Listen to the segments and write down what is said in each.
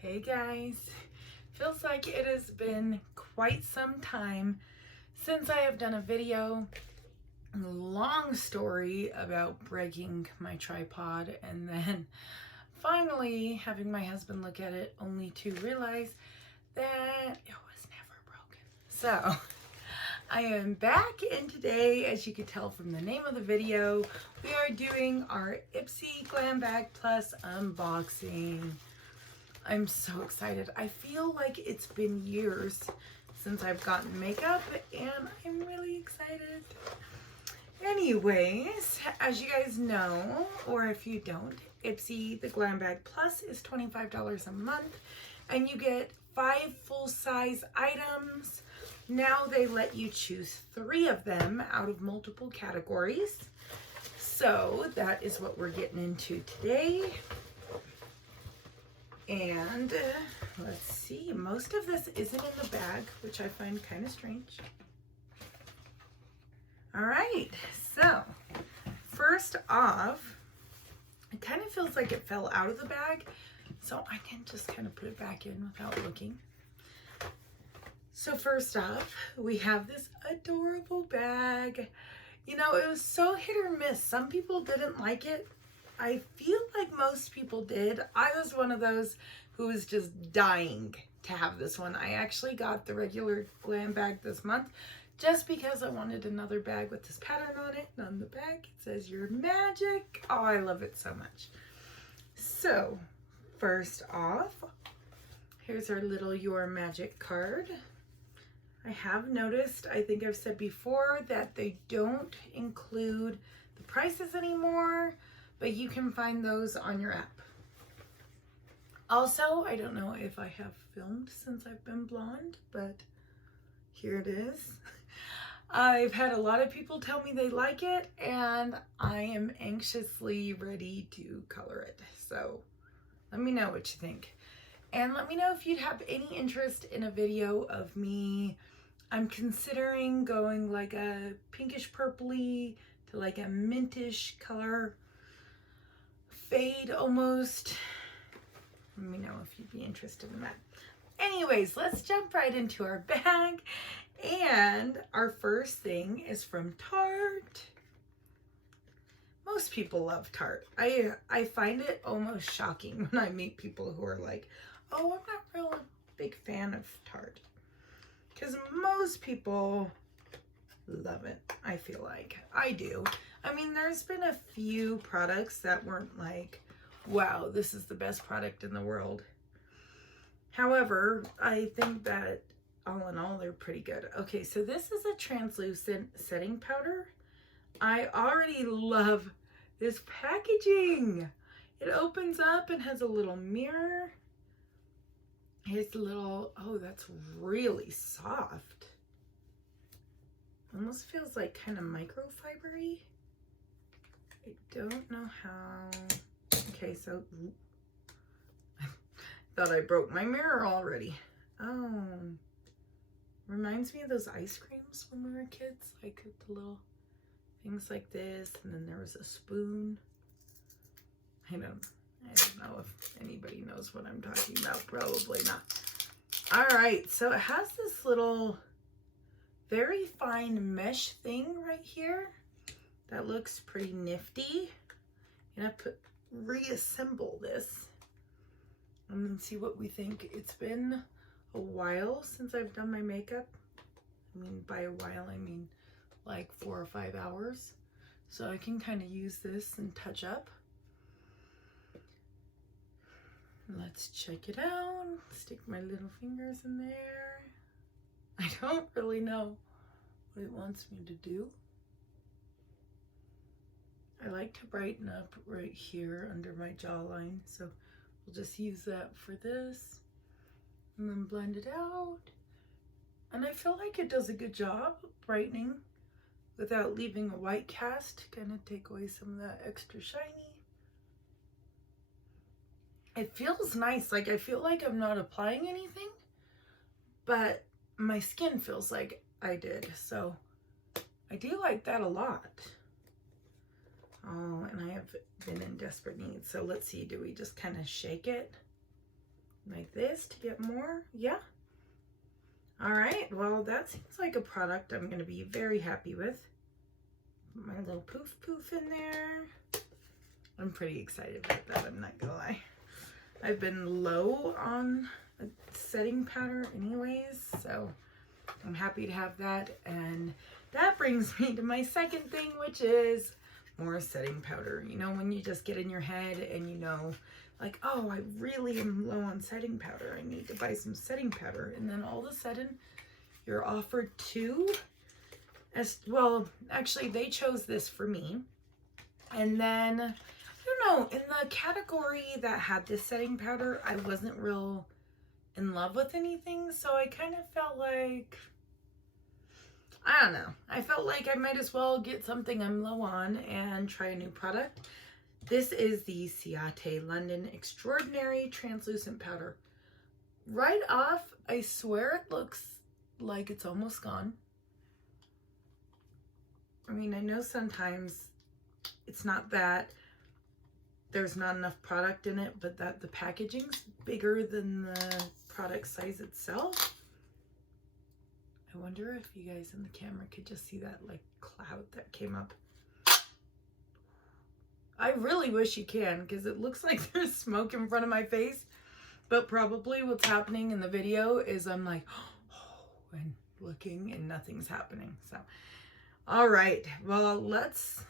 Hey guys, feels like it has been quite some time since I have done a video. Long story about breaking my tripod and then finally having my husband look at it only to realize that it was never broken. So I am back, and today, as you can tell from the name of the video, we are doing our Ipsy Glam Bag Plus unboxing. I'm so excited. I feel like it's been years since I've gotten makeup, and I'm really excited. Anyways, as you guys know, or if you don't, Ipsy the Glam Bag Plus is $25 a month, and you get 5 full-size items. Now they let you choose 3 of them out of multiple categories. So that is what we're getting into today. And let's see, most of this isn't in the bag, which I find kind of strange. All right, so first off, it kind of feels like it fell out of the bag, so I can just kind of put it back in without looking. So first off, we have this adorable bag. You know, it was so hit or miss. Some people didn't like it. I feel like most people did. I was one of those who was just dying to have this one. I actually got the regular glam bag this month just because I wanted another bag with this pattern on it. And on the back, it says "You're magic." Oh, I love it so much. So, first off, here's our little "Your Magic" card. I have noticed, I think I've said before, that they don't include the prices anymore, but you can find those on your app. Also, I don't know if I have filmed since I've been blonde, but here it is. I've had a lot of people tell me they like it, and I am anxiously ready to color it. So let me know what you think. And let me know if you'd have any interest in a video of me. I'm considering going like a pinkish purpley to like a mintish color. Fade almost. Let me know if you'd be interested in that. Anyways, let's jump right into our bag. And our first thing is from Tarte. Most people love Tarte. I find it almost shocking when I meet people who are like, oh, I'm not real big fan of Tarte. Because most people love it, I feel like. I do. I mean, there's been a few products that weren't like, wow, this is the best product in the world. However, I think that all in all, they're pretty good. Okay, so this is a translucent setting powder. I already love this packaging. It opens up and has a little mirror. Here's a little, oh, that's really soft. Almost feels like kind of microfibery. I don't know how. Okay, so I thought I broke my mirror already. Oh, reminds me of those ice creams when we were kids, like the little things like this, and then there was a spoon. I don't know if anybody knows what I'm talking about. Probably not. All right, so it has this little very fine mesh thing right here that looks pretty nifty. I'm gonna reassemble this and then see what we think. It's been a while since I've done my makeup. I mean, by a while, I mean like 4 or 5 hours. So I can kind of use this and touch up. Let's check it out. Stick my little fingers in there. I don't really know what it wants me to do. I like to brighten up right here under my jawline, so we'll just use that for this and then blend it out. And I feel like it does a good job brightening without leaving a white cast, kind of take away some of that extra shiny. It feels nice. Like, I feel like I'm not applying anything, but my skin feels like I did. So I do like that a lot. Oh, and I have been in desperate need. So let's see, do we just kind of shake it? like this to get more. Yeah. All right, well, that seems like a product I'm going to be very happy with. Put my little poof in there. I'm pretty excited about that, I'm not gonna lie. I've been low on a setting powder anyways, so I'm happy to have that. And that brings me to my second thing, which is more setting powder. You know, when you just get in your head and you know, like, oh, I really am low on setting powder. I need to buy some setting powder. And then all of a sudden you're offered two. As well, actually, they chose this for me. And then, I don't know, in the category that had this setting powder, I wasn't real in love with anything. So I kind of felt like, I don't know. I felt like I might as well get something I'm low on and try a new product. This is the Ciate London Extraordinary Translucent Powder. Right off, I swear it looks like it's almost gone. I mean, I know sometimes it's not that there's not enough product in it, but that the packaging's bigger than the product size itself. I wonder if you guys in the camera could just see that like cloud that came up. I really wish you can, because it looks like there's smoke in front of my face, but probably what's happening in the video is I'm like, oh, and looking and nothing's happening. So all right, well,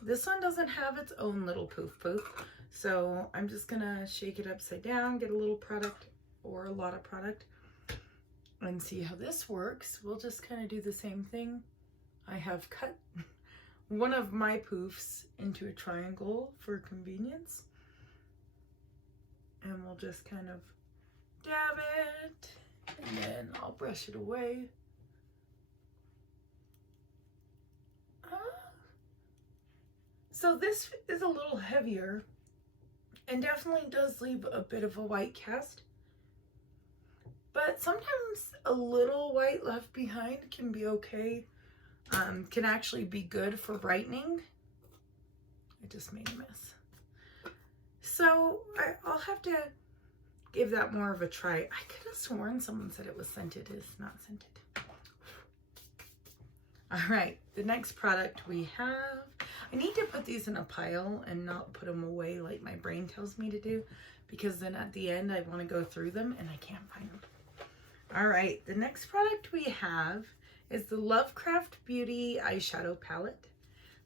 this one doesn't have its own little poof, so I'm just gonna shake it upside down, get a little product or a lot of product, and see how this works. We'll just kind of do the same thing. I have cut one of my poofs into a triangle for convenience, and we'll just kind of dab it, and then I'll brush it away. So this is a little heavier and definitely does leave a bit of a white cast, but sometimes a little white left behind can be okay, can actually be good for brightening. I just made a mess. So I'll have to give that more of a try. I could have sworn someone said it was scented. It's not scented. All right, the next product we have, I need to put these in a pile and not put them away like my brain tells me to do, because then at the end I want to go through them and I can't find them. All right, the next product we have is the Lovecraft Beauty Eyeshadow Palette.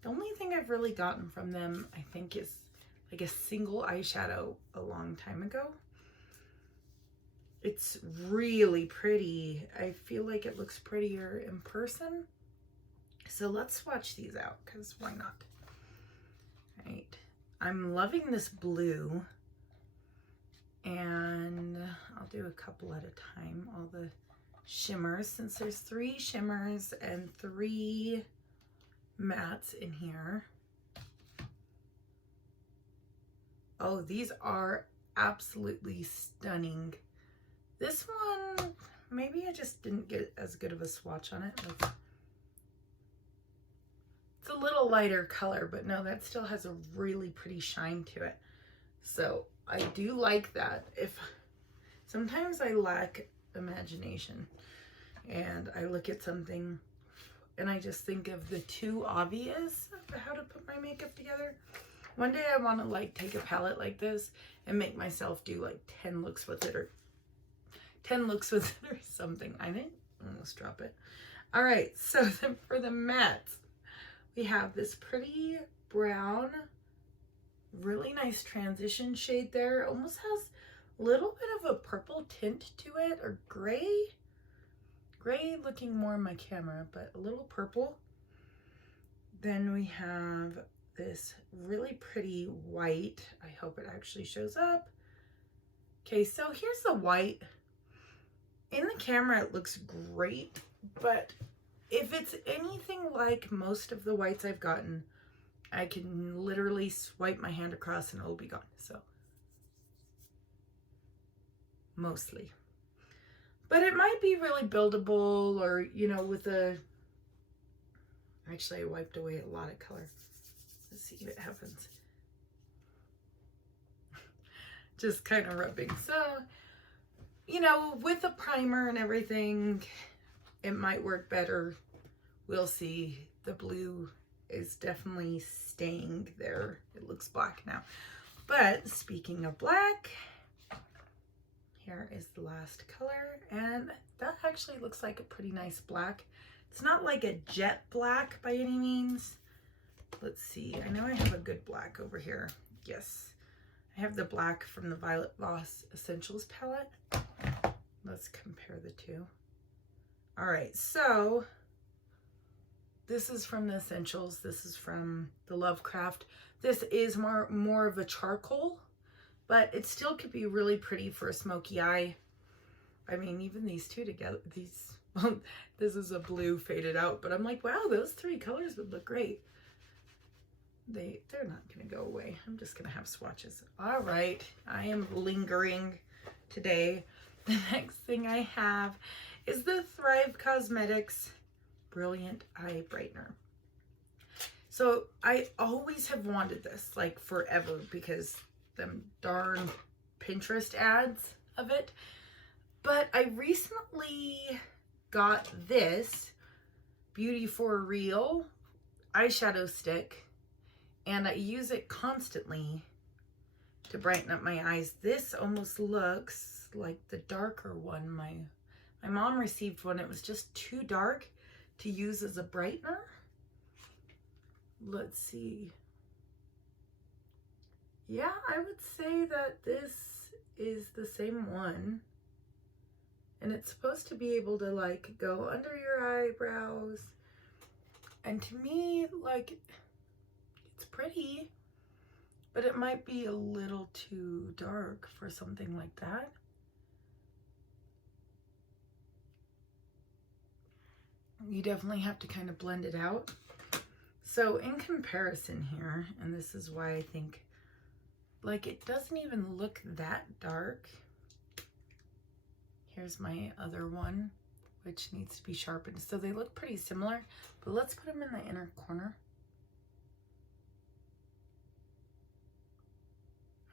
The only thing I've really gotten from them, I think, is like a single eyeshadow a long time ago. It's really pretty. I feel like it looks prettier in person. So let's swatch these out, because why not? All right, I'm loving this blue, and I'll do a couple at a time, all the shimmers, since there's 3 shimmers and 3 mattes in here. Oh, these are absolutely stunning. This one, maybe I just didn't get as good of a swatch on it. It's a little lighter color, but no, that still has a really pretty shine to it. So I do like that. Sometimes I lack imagination and I look at something and I just think of the too obvious of how to put my makeup together. One day I want to like take a palette like this and make myself do like 10 looks with it, or 10 looks with it or something. I didn't almost drop it. All right, so then for the mattes, we have this pretty brown, really nice transition shade there. Almost has a little bit of a purple tint to it, or gray. Gray looking more in my camera, but a little purple. Then we have this really pretty white. I hope it actually shows up. Okay, so here's the white. In the camera, it looks great, but if it's anything like most of the whites I've gotten, I can literally swipe my hand across and it'll be gone. So, mostly. But it might be really buildable, or, you know, with a... Actually, I wiped away a lot of color. Let's see what happens. Just kind of rubbing. So, you know, with a primer and everything, it might work better. We'll see. The blue is definitely staying there. It looks black now. But speaking of black, here is the last color, and that actually looks like a pretty nice black. It's not like a jet black by any means. Let's see. I know I have a good black over here. Yes. I have the black from the Violet Voss Essentials palette. Let's compare the two. All right, so this is from the Essentials. This is from the Lovecraft. This is more of a charcoal, but it still could be really pretty for a smoky eye. I mean, even these two together, this is a blue faded out, but I'm like, wow, those three colors would look great. They're not gonna go away. I'm just gonna have swatches. All right, I am lingering today. The next thing I have is the Thrive Cosmetics Brilliant Eye Brightener. So I always have wanted this, like forever, because them darn Pinterest ads of it. But I recently got this Beauty for Real eyeshadow stick, and I use it constantly to brighten up my eyes. This almost looks like the darker one. My mom received one. It was just too dark to use as a brightener. Let's see. Yeah, I would say that this is the same one. And it's supposed to be able to like go under your eyebrows. And to me, like, it's pretty, but it might be a little too dark for something like that. You definitely have to kind of blend it out. So in comparison here, and this is why I think, like, it doesn't even look that dark. Here's my other one, which needs to be sharpened. So they look pretty similar, but let's put them in the inner corner.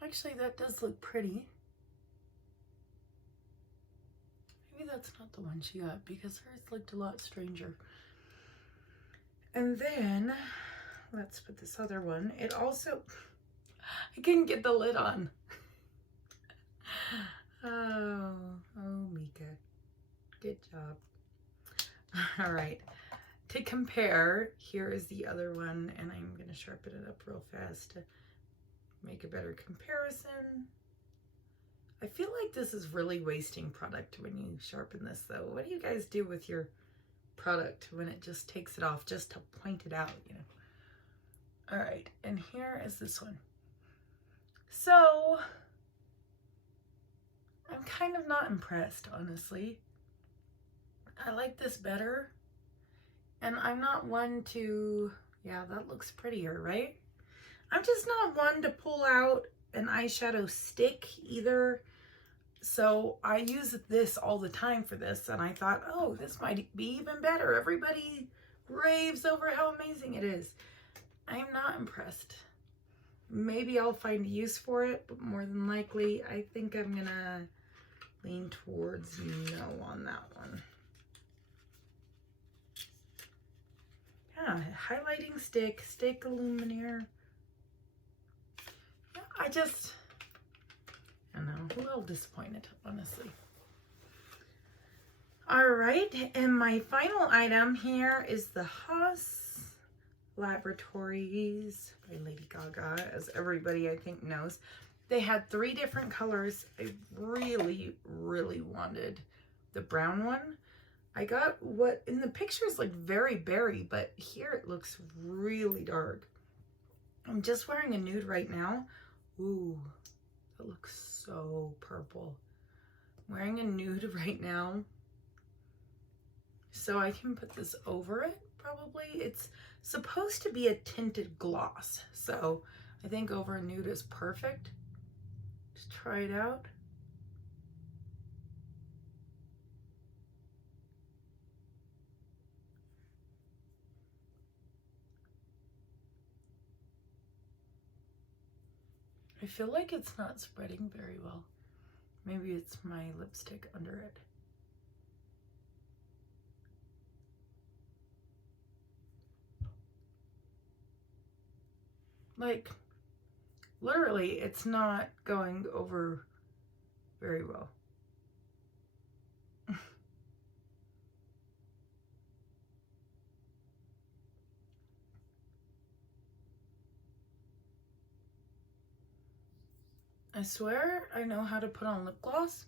Actually, that does look pretty. Maybe that's not the one she got, because hers looked a lot stranger. And then let's put this other one. It also, I couldn't get the lid on. Oh, Mika, good job. All right, to compare, here is the other one, and I'm gonna sharpen it up real fast to make a better comparison. I feel like this is really wasting product when you sharpen this though. What do you guys do with your product when it just takes it off just to point it out, you know? All right, and here is this one. So I'm kind of not impressed, honestly. I like this better, and I'm not one to, yeah, that looks prettier, right? I'm just not one to pull out an eyeshadow stick either. So I use this all the time for this, and I thought, oh, this might be even better. Everybody raves over how amazing it is. I am not impressed. Maybe I'll find a use for it, but more than likely, I think I'm gonna lean towards no on that one. Yeah, highlighting stick, stick illuminator. Yeah, I don't know, a little disappointed, honestly. All right, and my final item here is the Haas Laboratories by Lady Gaga, as everybody I think knows. They had 3 different colors. I really, really wanted the brown one. I got what in the pictures looked very berry, but here it looks really dark. I'm just wearing a nude right now. Ooh, that looks so purple. I'm wearing a nude right now, so I can put this over it probably. It's supposed to be a tinted gloss, so I think over a nude is perfect. Just try it out. I feel like it's not spreading very well. Maybe it's my lipstick under it. Like, literally, it's not going over very well. I swear I know how to put on lip gloss.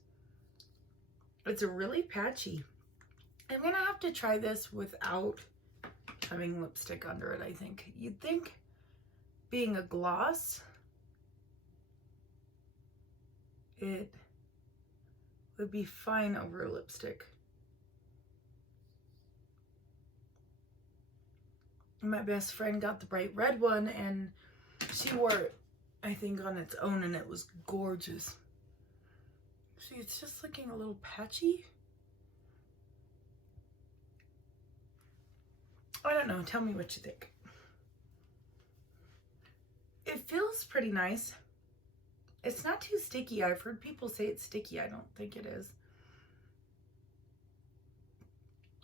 It's really patchy. I'm gonna have to try this without having lipstick under it, I think. You'd think being a gloss, it would be fine over lipstick. My best friend got the bright red one and she wore it, I think, on its own, and it was gorgeous. See, it's just looking a little patchy. I don't know. Tell me what you think. It feels pretty nice. It's not too sticky. I've heard people say it's sticky. I don't think it is.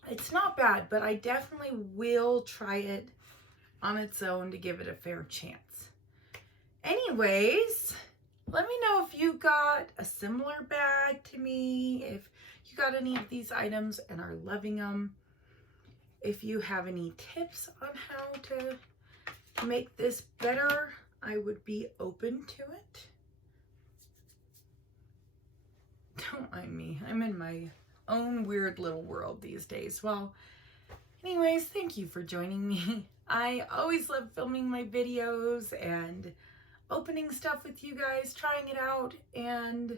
It's not bad, but I definitely will try it on its own to give it a fair chance. Anyways, let me know if you got a similar bag to me, if you got any of these items and are loving them. If you have any tips on how to make this better, I would be open to it. Don't mind me. I'm in my own weird little world these days. Well, anyways, thank you for joining me. I always love filming my videos and opening stuff with you guys, trying it out, and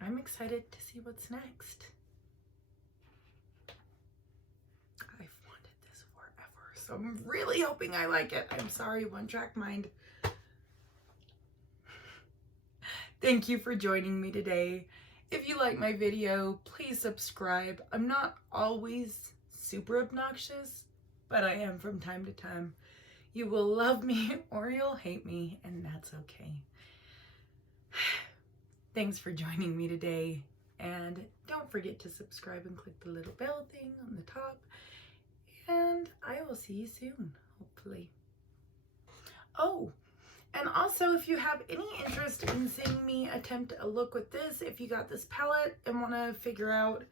I'm excited to see what's next. I've wanted this forever, so I'm really hoping I like it. I'm sorry, One Track Mind. Thank you for joining me today. If you like my video, please subscribe. I'm not always super obnoxious, but I am from time to time. You will love me or you'll hate me, and that's okay. Thanks for joining me today, and don't forget to subscribe and click the little bell thing on the top, and I will see you soon, hopefully. Oh, and also, if you have any interest in seeing me attempt a look with this, if you got this palette and want to figure out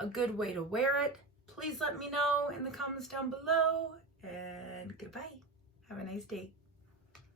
a good way to wear it, please let me know in the comments down below, and goodbye. Have a nice day.